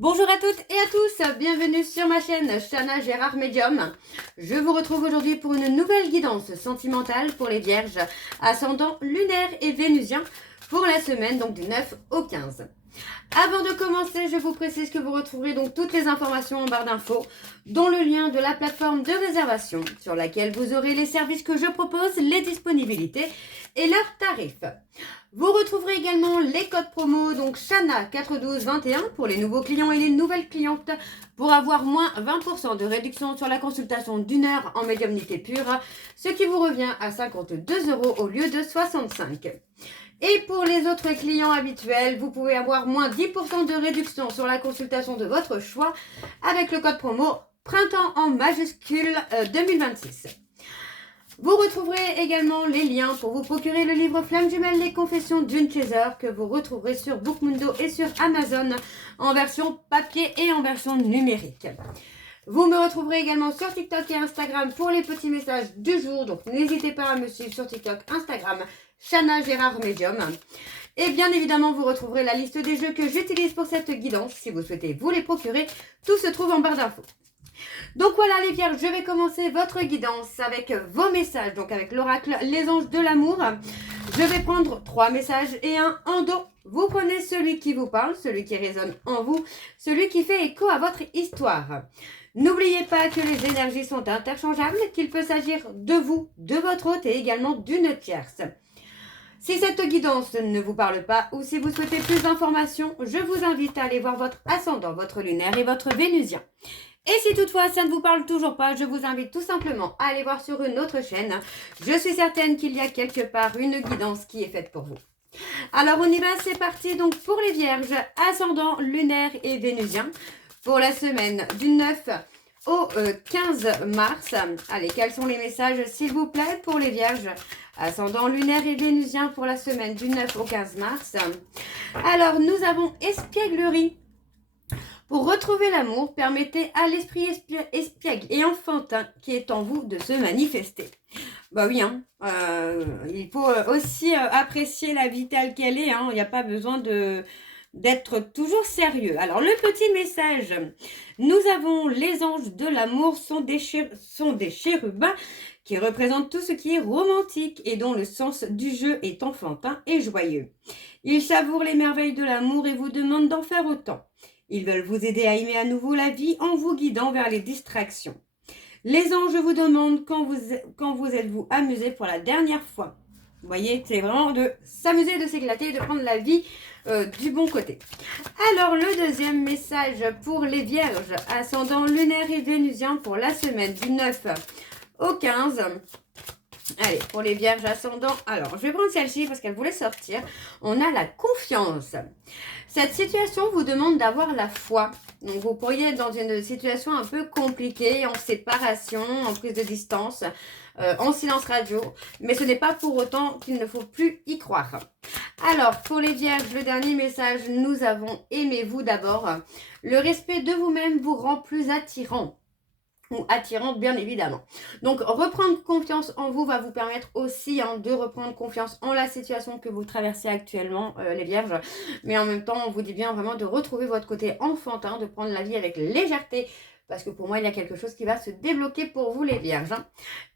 Bonjour à toutes et à tous, bienvenue sur ma chaîne Chana Gérard Medium. Je vous retrouve aujourd'hui pour une nouvelle guidance sentimentale pour les vierges ascendant lunaire et vénusien pour la semaine donc du 9 au 15. Avant de commencer, je vous précise que vous retrouverez donc toutes les informations en barre d'infos, dont le lien de la plateforme de réservation sur laquelle vous aurez les services que je propose, les disponibilités et leurs tarifs. Vous retrouverez également les codes promo, donc Chana 41221 pour les nouveaux clients et les nouvelles clientes pour avoir moins 20% de réduction sur la consultation d'une heure en médiumnité pure, ce qui vous revient à 52 € au lieu de 65. Et pour les autres clients habituels, vous pouvez avoir moins 10% de réduction sur la consultation de votre choix avec le code promo Printemps en majuscule 2026. Vous retrouverez également les liens pour vous procurer le livre Flamme Jumelle, les confessions d'une Chaser que vous retrouverez sur Bookmundo et sur Amazon en version papier et en version numérique. Vous me retrouverez également sur TikTok et Instagram pour les petits messages du jour, donc n'hésitez pas à me suivre sur TikTok, Instagram, Chana Gérard Medium. Et bien évidemment, vous retrouverez la liste des jeux que j'utilise pour cette guidance. Si vous souhaitez vous les procurer, tout se trouve en barre d'infos. Donc voilà les vierges, je vais commencer votre guidance avec vos messages, donc avec l'oracle Les Anges de l'amour. Je vais prendre 3 messages et un en dos. Vous prenez celui qui vous parle, celui qui résonne en vous, celui qui fait écho à votre histoire. N'oubliez pas que les énergies sont interchangeables, qu'il peut s'agir de vous, de votre hôte et également d'une tierce. Si cette guidance ne vous parle pas ou si vous souhaitez plus d'informations, je vous invite à aller voir votre ascendant, votre lunaire et votre vénusien. Et si toutefois ça ne vous parle toujours pas, je vous invite tout simplement à aller voir sur une autre chaîne. Je suis certaine qu'il y a quelque part une guidance qui est faite pour vous. Alors on y va, c'est parti donc pour les vierges, ascendant lunaire et vénusien, pour la semaine du 9 au 15 mars. Allez, quels sont les messages s'il vous plaît pour les vierges ascendant lunaire et vénusien pour la semaine du 9 au 15 mars. Alors nous avons espièglerie. Pour retrouver l'amour, permettez à l'esprit espiègle et enfantin qui est en vous de se manifester. Bah oui, hein, il faut aussi apprécier la vie telle qu'elle est. Hein, il n'y a pas besoin d'être toujours sérieux. Alors, le petit message. Nous avons les anges de l'amour sont des chérubins qui représentent tout ce qui est romantique et dont le sens du jeu est enfantin et joyeux. Ils savourent les merveilles de l'amour et vous demandent d'en faire autant. Ils veulent vous aider à aimer à nouveau la vie en vous guidant vers les distractions. Les anges vous demandent quand vous êtes-vous amusé pour la dernière fois. Vous voyez, c'est vraiment de s'amuser, de s'éclater, de prendre la vie du bon côté. Alors, le deuxième message pour les vierges, ascendant lunaire et vénusien pour la semaine du 9 au 15. Allez, pour les vierges ascendants, alors je vais prendre celle-ci parce qu'elle voulait sortir. On a la confiance. Cette situation vous demande d'avoir la foi. Donc vous pourriez être dans une situation un peu compliquée, en séparation, en prise de distance, en silence radio. Mais ce n'est pas pour autant qu'il ne faut plus y croire. Alors, pour les vierges, le dernier message, nous avons aimez-vous d'abord. Le respect de vous-même vous rend plus attirant. Ou attirante bien évidemment. Donc reprendre confiance en vous va vous permettre aussi de reprendre confiance en la situation que vous traversez actuellement les vierges, mais en même temps on vous dit bien vraiment de retrouver votre côté enfantin, de prendre la vie avec légèreté, parce que pour moi il y a quelque chose qui va se débloquer pour vous les vierges.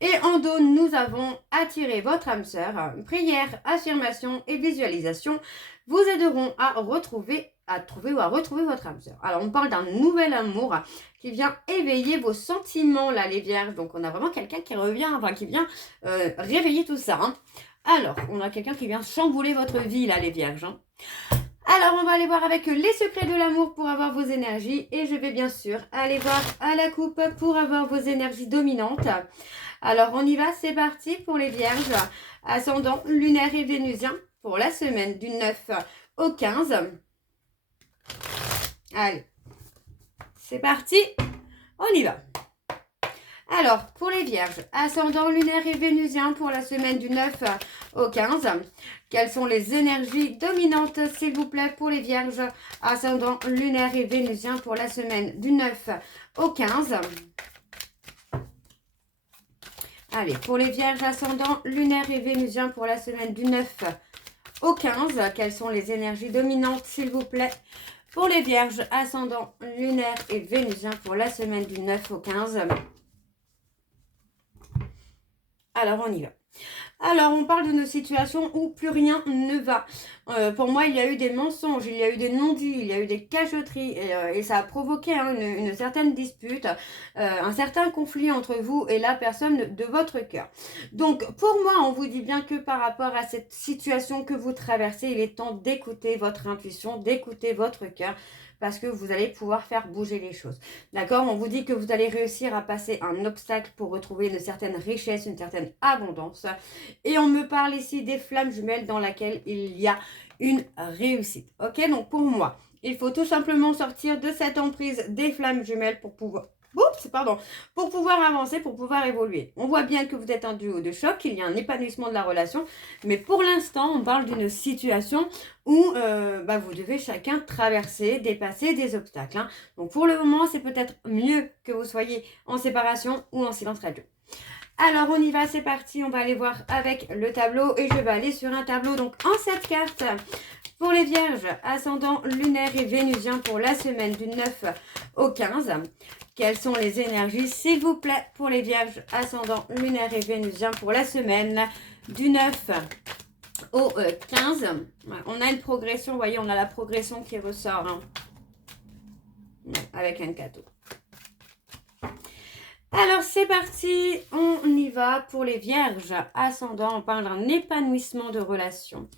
Et en dos nous avons attiré votre âme sœur. Prière, affirmation et visualisation vous aideront à retrouver votre âme sœur. Alors on parle d'un nouvel amour qui vient éveiller vos sentiments là les vierges. Donc on a vraiment quelqu'un qui revient, qui vient réveiller tout ça. Alors on a quelqu'un qui vient chambouler votre vie là les vierges. Alors on va aller voir avec les secrets de l'amour pour avoir vos énergies. Et je vais bien sûr aller voir à la coupe pour avoir vos énergies dominantes. Alors on y va, c'est parti pour les vierges ascendant lunaire et vénusien pour la semaine du 9 au 15. Allez, c'est parti, on y va. Alors, pour les vierges, ascendant lunaire et vénusien pour la semaine du 9 au 15, quelles sont les énergies dominantes, s'il vous plaît, pour les vierges, ascendant lunaire et vénusien pour la semaine du 9 au 15. Allez, pour les vierges, ascendant lunaire et vénusien pour la semaine du 9 au 15, quelles sont les énergies dominantes, s'il vous plaît, pour les vierges, ascendant lunaire et vénusien pour la semaine du 9 au 15. Alors, on y va. Alors, on parle d'une situation où plus rien ne va. Pour moi, il y a eu des mensonges, il y a eu des non-dits, il y a eu des cachotteries et ça a provoqué une certaine dispute, un certain conflit entre vous et la personne de votre cœur. Donc, pour moi, on vous dit bien que par rapport à cette situation que vous traversez, il est temps d'écouter votre intuition, d'écouter votre cœur, parce que vous allez pouvoir faire bouger les choses. D'accord? On vous dit que vous allez réussir à passer un obstacle pour retrouver une certaine richesse, une certaine abondance. Et on me parle ici des flammes jumelles dans laquelle il y a une réussite. Ok? Donc pour moi, il faut tout simplement sortir de cette emprise des flammes jumelles pour pouvoir... Oups, pardon, pour pouvoir avancer, pour pouvoir évoluer. On voit bien que vous êtes un duo de choc, il y a un épanouissement de la relation, mais pour l'instant, on parle d'une situation où vous devez chacun traverser, dépasser des obstacles. Hein. Donc pour le moment, c'est peut-être mieux que vous soyez en séparation ou en silence radio. Alors on y va, c'est parti, on va aller voir avec le tableau et je vais aller sur un tableau donc en 7 cartes. Pour les vierges, ascendant lunaire et vénusien pour la semaine du 9 au 15. Quelles sont les énergies, s'il vous plaît, pour les vierges, ascendant lunaire et vénusien pour la semaine du 9 au 15. On a une progression, vous voyez, on a la progression qui ressort hein, avec un cadeau. Alors c'est parti, on y va pour les vierges ascendant, on parle d'un épanouissement de relation.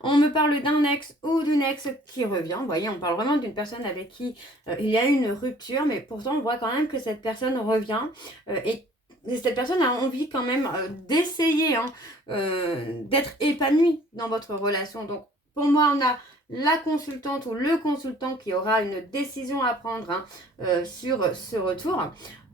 On me parle d'un ex ou d'une ex qui revient, vous voyez, on parle vraiment d'une personne avec qui il y a une rupture, mais pourtant on voit quand même que cette personne revient et cette personne a envie quand même d'essayer hein, d'être épanouie dans votre relation. Donc pour moi on a la consultante ou le consultant qui aura une décision à prendre hein, sur ce retour.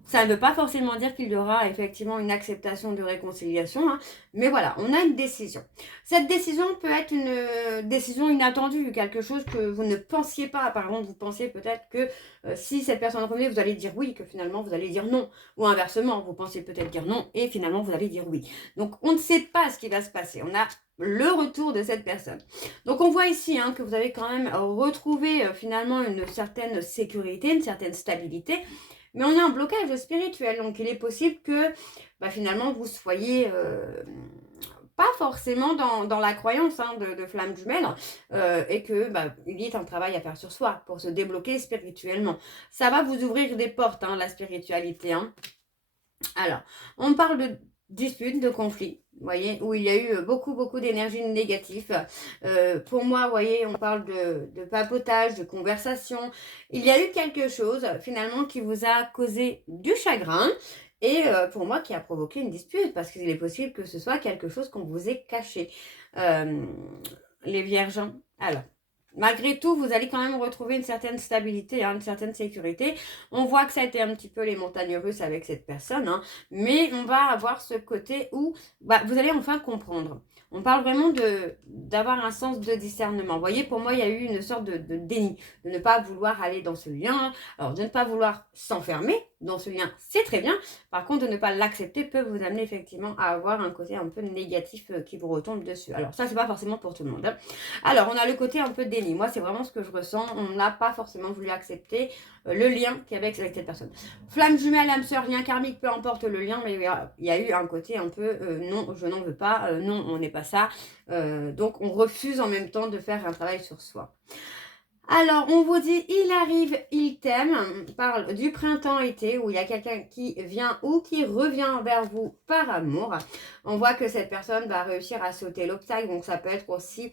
Ça ne veut pas forcément dire qu'il y aura effectivement une acceptation de réconciliation, hein, mais voilà, on a une décision. Cette décision peut être une décision inattendue, quelque chose que vous ne pensiez pas. Par exemple, vous pensiez peut-être que si cette personne revenait, vous allez dire oui, que finalement vous allez dire non. Ou inversement, vous pensiez peut-être dire non et finalement vous allez dire oui. Donc on ne sait pas ce qui va se passer. On a le retour de cette personne. Donc on voit ici hein, que vous avez quand même retrouvé finalement une certaine sécurité, une certaine stabilité. Mais on a un blocage spirituel, donc il est possible que finalement vous soyez pas forcément dans la croyance hein, de flamme jumelle et que il y ait un travail à faire sur soi pour se débloquer spirituellement. Ça va vous ouvrir des portes, hein, la spiritualité. Hein. Alors, on parle de disputes, de conflits, vous voyez, où il y a eu beaucoup d'énergie négative. Pour moi, vous voyez, on parle de papotage, de conversation. Il y a eu quelque chose, finalement, qui vous a causé du chagrin et pour moi, qui a provoqué une dispute, parce qu'il est possible que ce soit quelque chose qu'on vous ait caché. Les vierges, alors... Malgré tout, vous allez quand même retrouver une certaine stabilité, hein, une certaine sécurité. On voit que ça a été un petit peu les montagnes russes avec cette personne, hein, mais on va avoir ce côté où vous allez enfin comprendre. On parle vraiment d'avoir un sens de discernement. Vous voyez, pour moi, il y a eu une sorte de déni, de ne pas vouloir aller dans ce lien. Alors, de ne pas vouloir s'enfermer dans ce lien, c'est très bien. Par contre, de ne pas l'accepter peut vous amener effectivement à avoir un côté un peu négatif qui vous retombe dessus. Alors, ça, c'est pas forcément pour tout le monde. Hein. Alors, on a le côté un peu déni. Moi, c'est vraiment ce que je ressens. On n'a pas forcément voulu accepter le lien qu'il y avait avec cette personne. Flamme jumelle, âme sœur, lien karmique, peu importe le lien, mais il y a eu un côté un peu non, je n'en veux pas, non, on n'est pas ça. Donc, on refuse en même temps de faire un travail sur soi. Alors, on vous dit, il arrive, il t'aime. On parle du printemps-été où il y a quelqu'un qui vient ou qui revient vers vous par amour. On voit que cette personne va réussir à sauter l'obstacle. Donc, ça peut être aussi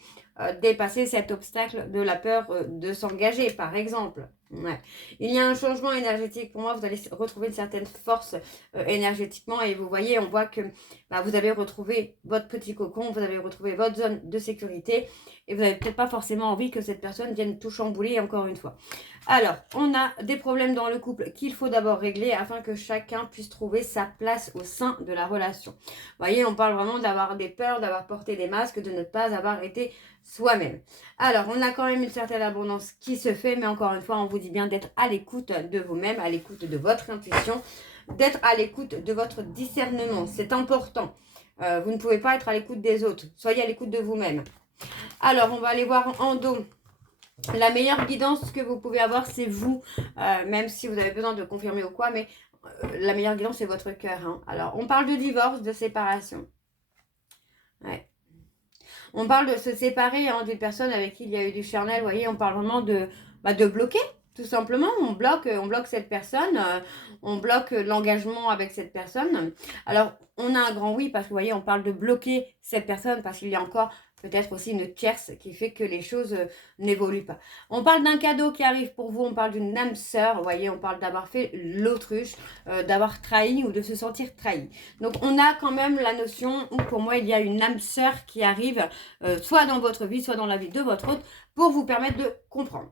dépasser cet obstacle de la peur de s'engager, par exemple. Ouais. Il y a un changement énergétique. Pour moi, vous allez retrouver une certaine force énergétiquement. Et vous voyez, on voit que vous avez retrouvé votre petit cocon, vous avez retrouvé votre zone de sécurité. Et vous n'avez peut-être pas forcément envie que cette personne vienne tout chambouler encore une fois. Alors, on a des problèmes dans le couple qu'il faut d'abord régler afin que chacun puisse trouver sa place au sein de la relation. Vous voyez, on parle vraiment d'avoir des peurs, d'avoir porté des masques, de ne pas avoir été soi-même. Alors, on a quand même une certaine abondance qui se fait, mais encore une fois, on vous dit bien d'être à l'écoute de vous-même, à l'écoute de votre intuition, d'être à l'écoute de votre discernement. C'est important. Vous ne pouvez pas être à l'écoute des autres. Soyez à l'écoute de vous-même. Alors, on va aller voir en dos La meilleure guidance que vous pouvez avoir, c'est vous, même si vous avez besoin de confirmer ou quoi, mais la meilleure guidance, c'est votre cœur. Hein. Alors, on parle de divorce, de séparation. Ouais. On parle de se séparer hein, d'une personne avec qui il y a eu du charnel. Vous voyez, on parle vraiment de bloquer, tout simplement. On bloque cette personne, on bloque l'engagement avec cette personne. Alors, on a un grand oui parce que vous voyez, on parle de bloquer cette personne parce qu'il y a encore peut-être aussi une tierce qui fait que les choses n'évoluent pas. On parle d'un cadeau qui arrive pour vous, on parle d'une âme sœur, vous voyez, on parle d'avoir fait l'autruche, d'avoir trahi ou de se sentir trahi. Donc on a quand même la notion où pour moi il y a une âme sœur qui arrive soit dans votre vie, soit dans la vie de votre hôte pour vous permettre de comprendre.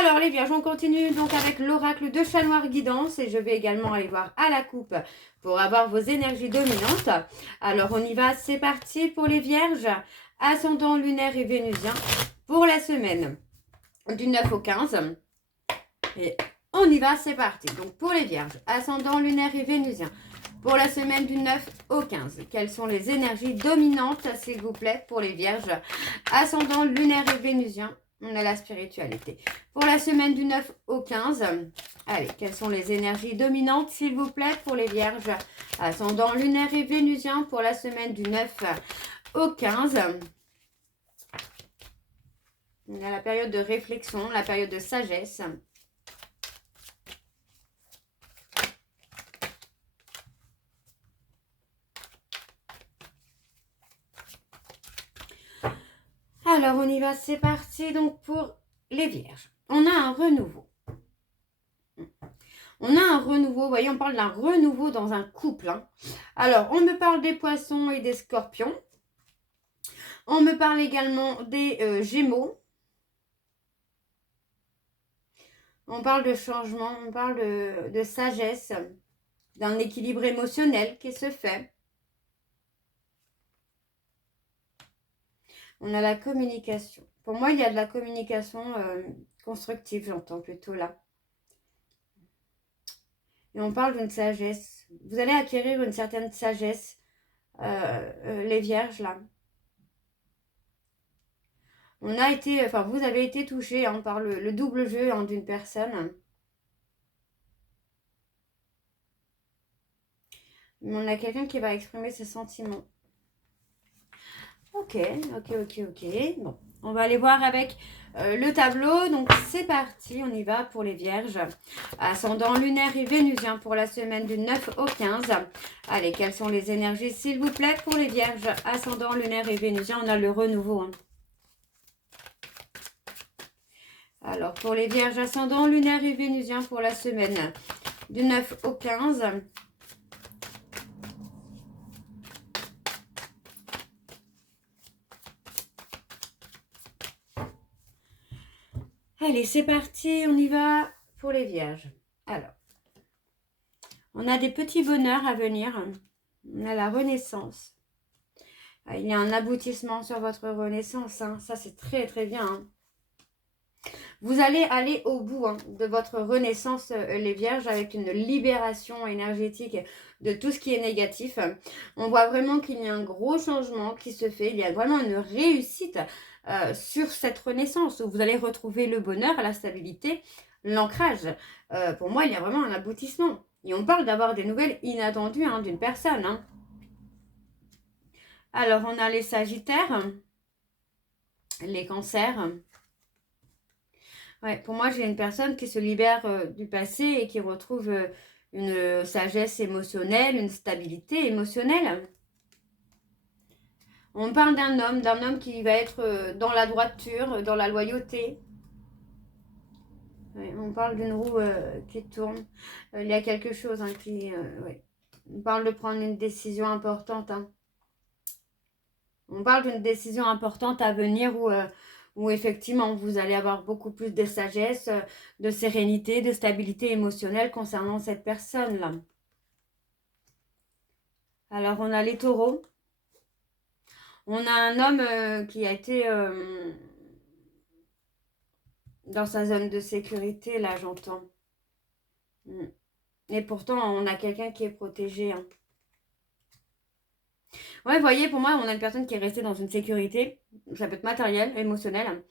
Alors les vierges, on continue donc avec l'oracle de Chat Noir Guidance et je vais également aller voir à la coupe pour avoir vos énergies dominantes. Alors on y va, c'est parti pour les vierges, ascendant lunaire et vénusien pour la semaine du 9 au 15. Et on y va, c'est parti. Donc pour les vierges, ascendant lunaire et vénusien pour la semaine du 9 au 15. Quelles sont les énergies dominantes, s'il vous plaît, pour les vierges, ascendant lunaire et vénusien? On a la spiritualité. Pour la semaine du 9 au 15, allez, quelles sont les énergies dominantes, s'il vous plaît, pour les vierges, ascendant lunaire et vénusien pour la semaine du 9 au 15. On a la période de réflexion, la période de sagesse. Alors, on y va, c'est parti. Donc, pour les vierges, on a un renouveau. On a un renouveau, vous voyez, on parle d'un renouveau dans un couple. Hein. Alors, on me parle des poissons et des scorpions. On me parle également des gémeaux. On parle de changement, on parle de sagesse, d'un équilibre émotionnel qui se fait. On a la communication. Pour moi, il y a de la communication constructive, j'entends plutôt là. Et on parle d'une sagesse. Vous allez acquérir une certaine sagesse, les vierges, là. Vous avez été touché hein, par le double jeu hein, d'une personne. Mais on a quelqu'un qui va exprimer ses sentiments. Ok. Bon, on va aller voir avec le tableau. Donc, c'est parti. On y va pour les vierges. Ascendant lunaire et vénusien pour la semaine du 9 au 15. Allez, quelles sont les énergies, s'il vous plaît, pour les vierges? Ascendant lunaire et vénusien, on a le renouveau. Hein. Alors, pour les vierges, ascendant lunaire et vénusien pour la semaine du 9 au 15. Allez, c'est parti, on y va pour les vierges. Alors, on a des petits bonheurs à venir. On a la renaissance. Il y a un aboutissement sur votre renaissance. Hein. Ça, c'est très, très bien. Hein. Vous allez aller au bout hein, de votre renaissance, les vierges, avec une libération énergétique de tout ce qui est négatif. On voit vraiment qu'il y a un gros changement qui se fait. Il y a vraiment une réussite sur cette renaissance où vous allez retrouver le bonheur, la stabilité, l'ancrage. Pour moi, il y a vraiment un aboutissement. Et on parle d'avoir des nouvelles inattendues hein, d'une personne. Hein. Alors, on a les sagittaires, les cancers. Ouais, pour moi, j'ai une personne qui se libère du passé et qui retrouve une sagesse émotionnelle, une stabilité émotionnelle. On parle d'un homme qui va être dans la droiture, dans la loyauté. Ouais, on parle d'une roue qui tourne. Il y a quelque chose hein, qui... ouais. On parle de prendre une décision importante. Hein. On parle d'une décision importante à venir où effectivement vous allez avoir beaucoup plus de sagesse, de sérénité, de stabilité émotionnelle concernant cette personne-là. Alors on a les taureaux. On a un homme qui a été dans sa zone de sécurité, là j'entends. Et pourtant on a quelqu'un qui est protégé. Hein. Ouais, vous voyez, pour moi, on a une personne qui est restée dans une sécurité. Ça peut être matériel, émotionnel.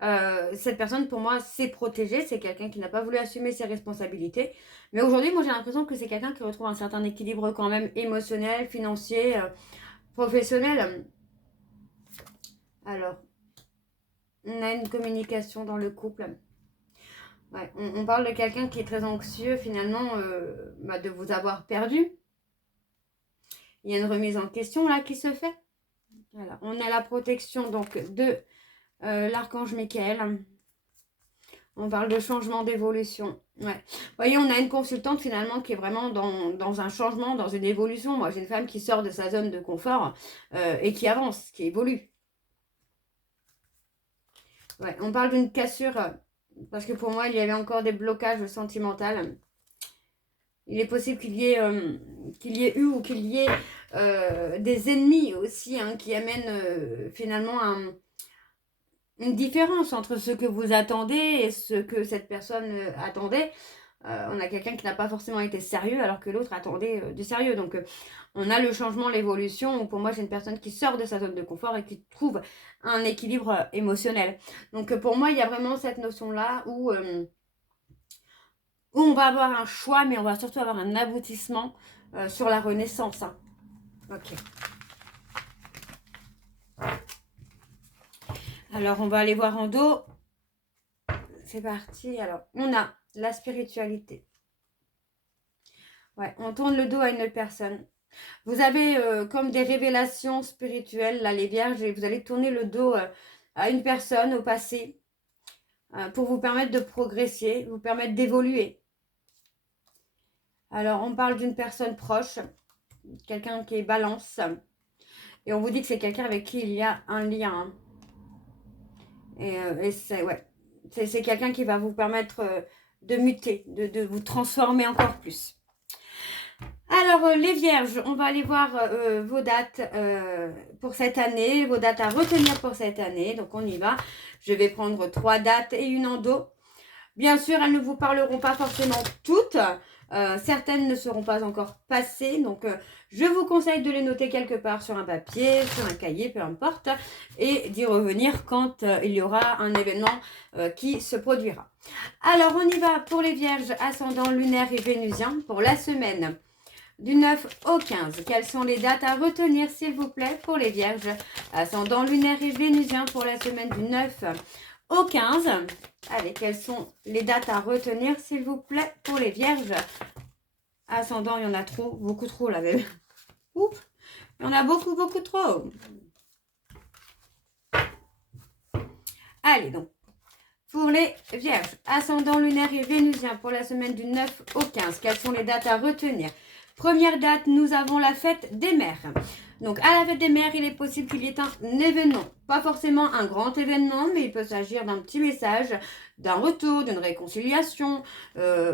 Cette personne, pour moi, s'est protégée. C'est quelqu'un qui n'a pas voulu assumer ses responsabilités. Mais aujourd'hui, moi, j'ai l'impression que c'est quelqu'un qui retrouve un certain équilibre quand même émotionnel, financier, professionnel. Alors, on a une communication dans le couple. Ouais, on parle de quelqu'un qui est très anxieux, finalement, de vous avoir perdu. Il y a une remise en question, là, qui se fait. Voilà. On a la protection, donc, de l'archange Michael. On parle de changement, d'évolution. Ouais. Vous voyez, on a une consultante finalement qui est vraiment dans un changement, dans une évolution. Moi, j'ai une femme qui sort de sa zone de confort et qui avance, qui évolue. Ouais, on parle d'une cassure parce que pour moi, il y avait encore des blocages sentimentaux. Il est possible qu'il y ait eu ou qu'il y ait des ennemis aussi hein, qui amènent finalement une différence entre ce que vous attendez et ce que cette personne attendait. On a quelqu'un qui n'a pas forcément été sérieux alors que l'autre attendait du sérieux. Donc, on a le changement, l'évolution. Pour moi, j'ai une personne qui sort de sa zone de confort et qui trouve un équilibre émotionnel. Donc, pour moi, il y a vraiment cette notion-là où on va avoir un choix, mais on va surtout avoir un aboutissement sur la renaissance. Hein. Ok. Alors, on va aller voir en dos. C'est parti. Alors, on a la spiritualité. Ouais, on tourne le dos à une personne. Vous avez comme des révélations spirituelles, là, les vierges, et vous allez tourner le dos à une personne au passé pour vous permettre de progresser, vous permettre d'évoluer. Alors, on parle d'une personne proche, quelqu'un qui est balance, et on vous dit que c'est quelqu'un avec qui il y a un lien. Hein. Et c'est ouais, c'est quelqu'un qui va vous permettre de muter, de vous transformer encore plus. Alors, les vierges, on va aller voir vos dates pour cette année, vos dates à retenir pour cette année. Donc, on y va. Je vais prendre 3 dates et une en dos. Bien sûr, elles ne vous parleront pas forcément toutes. Certaines ne seront pas encore passées. Donc, je vous conseille de les noter quelque part sur un papier, sur un cahier, peu importe. Et d'y revenir quand il y aura un événement qui se produira. Alors, on y va pour les vierges ascendant lunaire et vénusien pour la semaine du 9 au 15. Quelles sont les dates à retenir, s'il vous plaît, pour les vierges ascendant lunaire et vénusien pour la semaine du 9 au 15. Allez, quelles sont les dates à retenir, s'il vous plaît, pour les vierges ascendant? Il y en a trop, beaucoup trop là même. Oups, il y en a beaucoup, beaucoup trop. Allez, donc, pour les vierges ascendant lunaire et vénusien pour la semaine du 9 au 15, quelles sont les dates à retenir? Première date, nous avons la fête des mères. Donc, à la fête des mères, il est possible qu'il y ait un événement. Pas forcément un grand événement, mais il peut s'agir d'un petit message, d'un retour, d'une réconciliation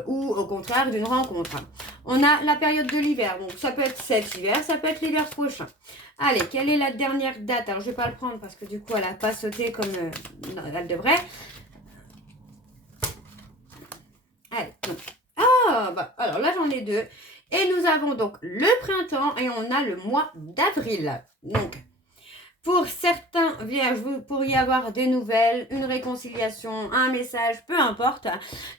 ou au contraire d'une rencontre. On a la période de l'hiver. Donc, ça peut être cet hiver, ça peut être l'hiver prochain. Allez, quelle est la dernière date? Alors, je ne vais pas le prendre parce que du coup, elle n'a pas sauté comme elle devrait. Allez, donc. Ah, bah, alors là, j'en ai 2. Et nous avons donc le printemps et on a le mois d'avril. Donc, pour certains vierges, vous pourriez avoir des nouvelles, une réconciliation, un message, peu importe.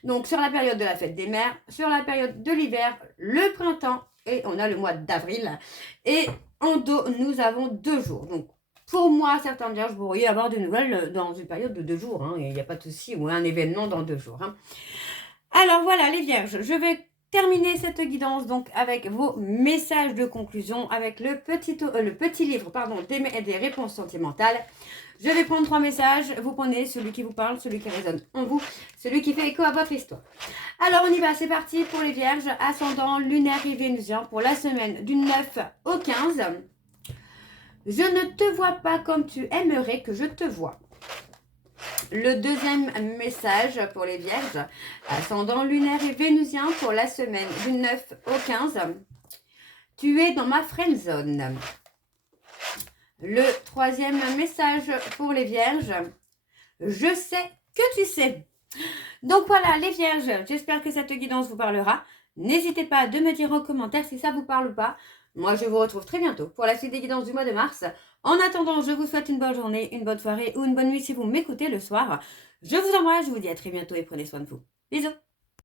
Donc, sur la période de la fête des mères, sur la période de l'hiver, le printemps et on a le mois d'avril. Et en dos, nous avons 2 jours. Donc, pour moi, certains vierges, vous pourriez avoir des nouvelles dans une période de 2 jours. Hein, il n'y a pas de souci, ou un événement dans 2 jours. Hein. Alors, voilà, les vierges, je vais terminer cette guidance donc avec vos messages de conclusion, avec le petit livre des réponses sentimentales. Je vais prendre 3 messages, vous prenez celui qui vous parle, celui qui résonne en vous, celui qui fait écho à votre histoire. Alors on y va, c'est parti pour les vierges, ascendant lunaire et vénusien pour la semaine du 9 au 15. Je ne te vois pas comme tu aimerais que je te vois. Le deuxième message pour les vierges, ascendant lunaire et vénusien pour la semaine du 9 au 15. Tu es dans ma friend zone. Le troisième message pour les vierges, je sais que tu sais. Donc voilà les vierges, j'espère que cette guidance vous parlera. N'hésitez pas à me dire en commentaire si ça vous parle ou pas. Moi je vous retrouve très bientôt pour la suite des guidances du mois de mars. En attendant, je vous souhaite une bonne journée, une bonne soirée ou une bonne nuit si vous m'écoutez le soir. Je vous embrasse, je vous dis à très bientôt et prenez soin de vous. Bisous.